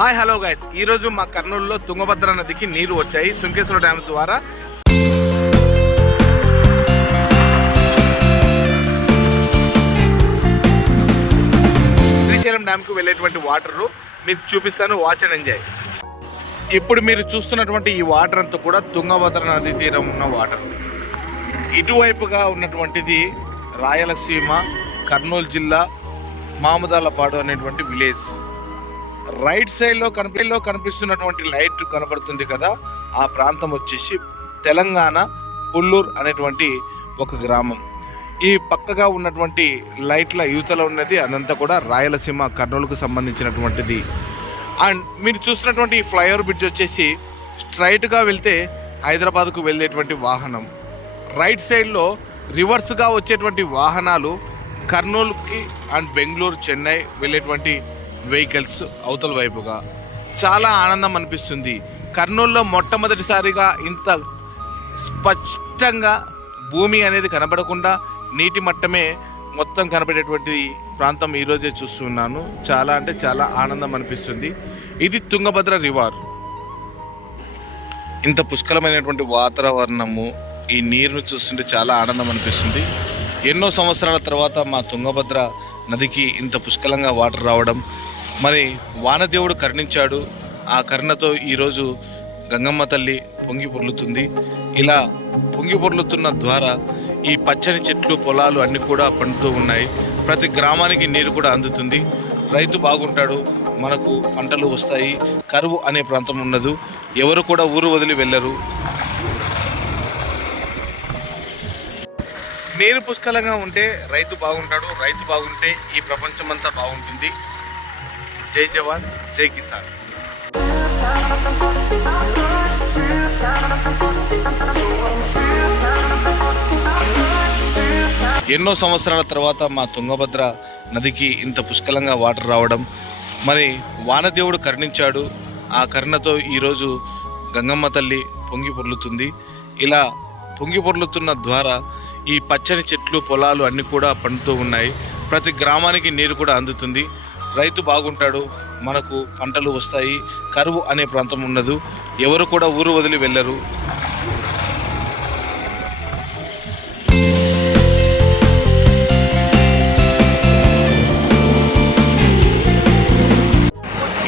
Hi hello guys, ఈరోజు మా కర్నూలులో తుంగభద్ర నదికి నీరు వచ్చాయి సుంకేశ్వర డ్యామ్ ద్వారా. శ్రీశైలం డ్యామ్కు వెళ్ళేటువంటి వాటరు మీకు చూపిస్తాను, వాచ్ అండ్ ఎంజాయ్. ఇప్పుడు మీరు చూస్తున్నటువంటి ఈ వాటర్ అంతా కూడా తుంగభద్ర నది తీరం ఉన్న వాటర్. ఇటువైపుగా ఉన్నటువంటిది రాయలసీమ కర్నూలు జిల్లా మాముదాలపాడు అనేటువంటి విలేజ్. రైట్ సైడ్లో కనిపిస్తున్నటువంటి లైట్ కనబడుతుంది కదా, ఆ ప్రాంతం వచ్చేసి తెలంగాణ పుల్లూరు అనేటువంటి ఒక గ్రామం. ఈ పక్కగా ఉన్నటువంటి లైట్ల యువతలో ఉన్నది అదంతా కూడా రాయలసీమ కర్నూలుకు సంబంధించినటువంటిది. అండ్ మీరు చూస్తున్నటువంటి ఈ ఫ్లైఓవర్ బ్రిడ్జ్ వచ్చేసి స్ట్రైట్గా వెళ్తే హైదరాబాద్కు వెళ్ళేటువంటి వాహనం. రైట్ సైడ్లో రివర్స్గా వచ్చేటువంటి వాహనాలు కర్నూలుకి అండ్ బెంగళూరు చెన్నై వెళ్ళేటువంటి వెహికల్స్ అవతల వైపుగా. చాలా ఆనందం అనిపిస్తుంది. కర్నూలులో మొట్టమొదటిసారిగా ఇంత స్పష్టంగా భూమి అనేది కనబడకుండా నీటి మట్టమే మొత్తం కనబడేటువంటి ప్రాంతం ఈరోజే చూస్తున్నాను. చాలా అంటే చాలా ఆనందం అనిపిస్తుంది. ఇది తుంగభద్ర రివర్. ఇంత పుష్కలమైనటువంటి వాతావరణము, ఈ నీరును చూస్తుంటే చాలా ఆనందం అనిపిస్తుంది. ఎన్నో సంవత్సరాల తర్వాత మా తుంగభద్ర నదికి ఇంత పుష్కలంగా వాటర్ రావడం, మరి వానదేవుడు కరుణించాడు. ఆ కరుణతో ఈరోజు గంగమ్మ తల్లి పొంగి పొర్లుతుంది. ఇలా పొంగి పొర్లుతున్న ద్వారా ఈ పచ్చని చెట్లు పొలాలు అన్నీ కూడా పండుతూ ఉన్నాయి. ప్రతి గ్రామానికి నీరు కూడా అందుతుంది. రైతు బాగుంటాడు, మనకు పంటలు వస్తాయి. కరువు అనే ప్రాంతం ఉండదు. ఎవరు కూడా ఊరు వదిలి వెళ్ళరు. నీరు పుష్కలంగా ఉంటే రైతు బాగుంటాడు. రైతు బాగుంటే ఈ ప్రపంచమంతా బాగుంటుంది. జై జవాన్, జై కిసాన్. ఎన్నో సంవత్సరాల తర్వాత మా తుంగభద్ర నదికి ఇంత పుష్కలంగా వాటర్ రావడం, మరి వానదేవుడు కరుణించాడు. ఆ కరుణతో ఈరోజు గంగమ్మ తల్లి పొంగి పొర్లుతుంది. ఇలా పొంగి పొర్లుతున్న ద్వారా ఈ పచ్చని చెట్లు పొలాలు అన్నీ కూడా పండుతూ ఉన్నాయి. ప్రతి గ్రామానికి నీరు కూడా అందుతుంది. రైతు బాగుంటాడు, మనకు పంటలు వస్తాయి. కరువు అనే ప్రాంతం ఉండదు. ఎవరు కూడా ఊరు వదిలి వెళ్ళరు.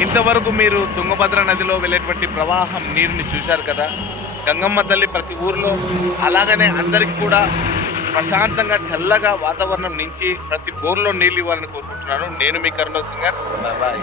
ఇంతవరకు మీరు తుంగభద్ర నదిలో వెళ్ళేటువంటి ప్రవాహం నీరుని చూశారు కదా. గంగమ్మ తల్లి ప్రతి ఊరిలో అలాగనే అందరికీ కూడా ప్రశాంతంగా చల్లగా వాతావరణం నుంచి ప్రతి బోర్లో నీళ్ళు ఇవ్వాలని కోరుకుంటున్నాను. నేను మీ కర్నూలు సింగర్. బాయ్.